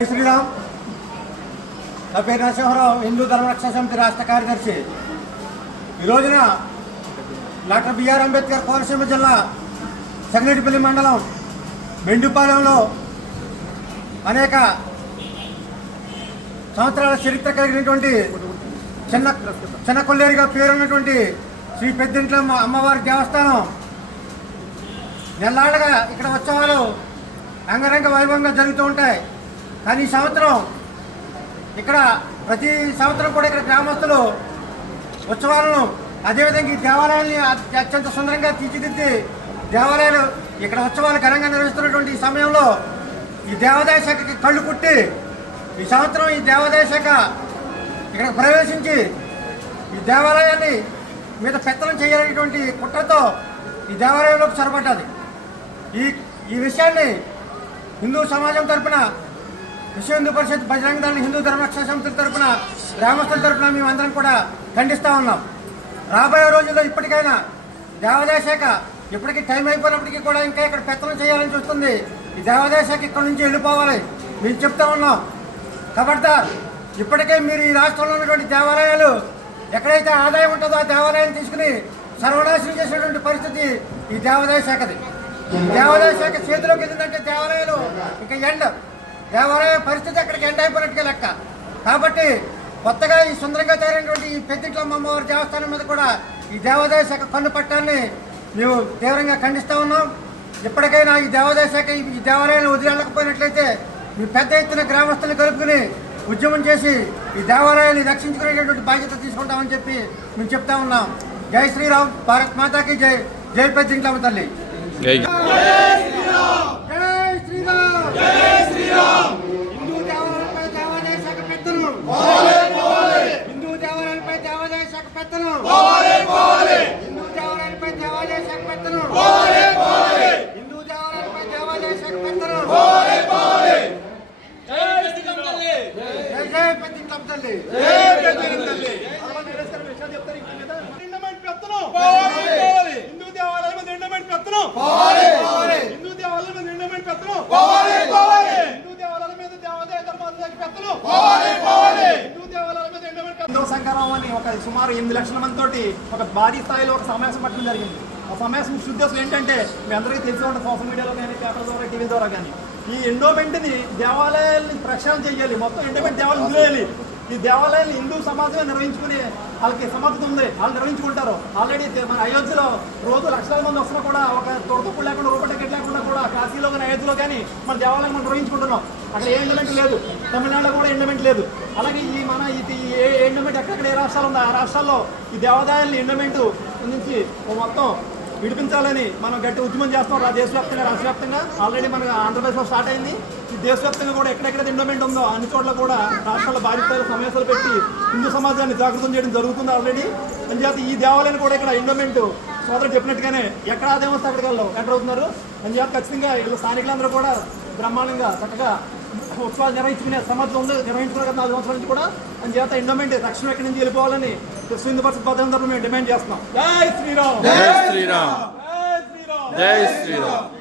శ్రీరామ్ నా పేరు నరసింహరావు హిందూ ధర్మరక్షణ సమితి రాష్ట్ర కార్యదర్శి. ఈ రోజున డాక్టర్ బిఆర్ అంబేద్కర్ కోనసీమ జిల్లా సంగరెడ్డిపల్లి మండలం మెండుపాలెంలో అనేక సంవత్సరాల చరిత్ర కలిగినటువంటి చిన్న చిన్న కొల్లేరుగా పేరున్నటువంటి శ్రీ పెద్దింట్లమ్మ అమ్మవారి దేవస్థానం. నెల్లాళ్ళగా ఇక్కడ ఉత్సవాలు అంగరంగ వైభవంగా జరుగుతూ ఉంటాయి. కానీ ఈ సంవత్సరం ఇక్కడ ప్రతి సంవత్సరం కూడా ఇక్కడ గ్రామస్తులు ఉత్సవాలను అదేవిధంగా ఈ దేవాలయాన్ని అత్యంత సుందరంగా తీర్చిదిద్ది దేవాలయాలు ఇక్కడ ఉత్సవాలు ఘనంగా నిర్వహిస్తున్నటువంటి ఈ సమయంలో ఈ దేవాదాయ శాఖకి కళ్ళు కుట్టి ఈ సంవత్సరం ఈ దేవాదాయ శాఖ ఇక్కడ ప్రవేశించి ఈ దేవాలయాన్ని మీద పెత్తనం చేయాలనేటువంటి కుట్రతో ఈ దేవాలయంలోకి చొరబడ్డది ఈ ఈ విషయాన్ని హిందూ సమాజం తరపున విశ్వ హిందూ పరిషత్ బజరంగ దళ హిందూ ధర్మరక్షణ సంస్థల తరపున గ్రామస్తుల తరపున మేమందరం కూడా ఖండిస్తూ ఉన్నాం. రాబోయే రోజుల్లో ఇప్పటికైనా దేవాదాయ శాఖ ఇప్పటికీ టైం అయిపోయినప్పటికీ కూడా ఇంకా ఇక్కడ పెత్తనం చేయాలని చూస్తుంది. ఈ దేవాదాయ శాఖ ఇక్కడ నుంచి వెళ్ళిపోవాలి. మేము చెప్తా ఉన్నాం. ఖబర్దార్ ఇప్పటికే మీరు ఈ రాష్ట్రంలో ఉన్నటువంటి దేవాలయాలు ఎక్కడైతే ఆదాయం ఉంటుందో ఆ దేవాలయాన్ని తీసుకుని సర్వనాశనం చేసినటువంటి పరిస్థితి ఈ దేవాదాయ శాఖది. దేవాదాయ శాఖ చేతిలోకి వెళ్ళిందంటే దేవాలయాలు ఇంకా ఎండ. దేవాలయ పరిస్థితి అక్కడికి ఎండ అయిపోయినట్టుగా లెక్క. కాబట్టి కొత్తగా ఈ సుందరంగా తయారైనటువంటి ఈ పెద్దిట్లమ్మ అమ్మవారి దేవస్థానం మీద కూడా ఈ దేవాదాయ శాఖ కన్ను పట్టాన్ని మేము తీవ్రంగా ఖండిస్తూ ఉన్నాం. ఇప్పటికైనా ఈ దేవాదాయ శాఖ ఈ దేవాలయాన్ని వదిలేకపోయినట్లయితే మీ పెద్ద ఎత్తున గ్రామస్తులను కలుపుకుని ఉద్యమం చేసి ఈ దేవాలయాన్ని రక్షించుకునేటటువంటి బాధ్యత తీసుకుంటామని చెప్పి మేము చెప్తా ఉన్నాం. జై శ్రీరామ్ భారత్ మాతాకి జై. జై పెద్దింట్లమ్మ తల్లి జై జై శ్రీరామ్ జై శ్రీరామ్ హిందూ దేవాలయాలపై దేవాదాయ శాఖ పెత్తనం హిందూ దేవాలయాలపై దేవాదాయ శాఖ పెత్తనం హిందూ దేవాలయాలపై దేవాదాయ శాఖ పెత్తనం హిందూ దేవాలయాలపై దేవాదాయ శాఖ పెత్తనం జై తల్లి. పెత్తనం హిందూ మీద ఎండమెంట్ పెత్తనం హిందూ దేవాలయం మీద పెత్తనం హిందూ దేవాలయాల మీద దేవాదాయ ధర్మాదాయ పెత్తనం హిందూ దేవాలయాల మీద హిందూ అని ఒక సుమారు ఎనిమిది లక్షల మంది తోటి ఒక భారీ స్థాయిలో ఒక సమావేశం పట్టడం జరిగింది. ఆ సమావేశం ముఖ్య ఉద్దేశం ఏంటంటే మీ అందరికీ తెలిసి ఉంటుంది సోషల్ మీడియాలో కానీ పేపర్ ద్వారా టీవీ ద్వారా కానీ. ఈ ఎండోమెంట్ని దేవాలయాల్ని ప్రక్షాళన చేయాలి. మొత్తం ఎండోమెంట్ దేవాలయం వదిలేయాలి ఈ దేవాలయాన్ని హిందూ సమాజమే నిర్వహించుకునే వాళ్ళకి సమర్థత ఉంది. వాళ్ళు నిర్వహించుకుంటారు. ఆల్రెడీ మన అయోధ్యలో రోజు లక్షల మంది వస్తున్నా కూడా ఒక తొడతప్పుడు లేకుండా రూపాయి టికెట్ లేకుండా కూడా కాశీలో కానీ అయోధ్యలో కానీ మన దేవాలయం మనం నిర్వహించుకుంటున్నాం. అక్కడ ఏ ఎండమెంట్ లేదు. తమిళనాడులో కూడా ఎండమెంట్ లేదు. అలాగే ఈ మన ఇది ఏ ఎండమెంట్ ఎక్కడెక్కడ ఏ రాష్ట్రాలు ఉన్నాయి ఆ రాష్ట్రాల్లో ఈ దేవాదాయాన్ని ఎండమెంట్ నుంచి మొత్తం విడిపించాలని మనం గట్టి ఉద్యమం చేస్తాం రా దేశవ్యాప్తంగా రాష్ట్ర వ్యాప్తంగా ఆల్రెడీ మన ఆంధ్రప్రదేశ్లో స్టార్ట్ అయింది. ఈ దేశవ్యాప్తంగా కూడా ఎక్కడెక్కడ ఎండోమెంట్ ఉందో అన్ని చోట్ల కూడా రాష్ట్రాల బాధితులు సమావేశాలు పెట్టి హిందూ సమాజాన్ని జాగృతం చేయడం జరుగుతుంది ఆల్రెడీ అంచేత ఈ దేవాలయాన్ని కూడా ఇక్కడ ఎండోమెంట్ సోదరుడు చెప్పినట్టుగానే ఎక్కడ ఆ దేవస్థ అక్కడికి వెళ్ళాం ఎంటర్ అవుతున్నారు. అంచేత ఖచ్చితంగా వీళ్ళ స్థానికులందరూ కూడా బ్రహ్మాండంగా చక్కగా ఉత్సవాలు నిర్వహించుకునే సమర్థం ఉంది నిర్వహించుకునే కదా నాలుగు సంవత్సరాల నుంచి కూడా. అంచేత ఎండోమెంట్ రక్షణ ఎక్కడి నుంచి వెళ్ళిపోవాలని విశ్వ హిందూ పరిషత్ పద్ధతి మేము డిమాండ్ చేస్తున్నాం. జై శ్రీరామ్. జై శ్రీరామ్. జై శ్రీరామ్. జై శ్రీరామ్.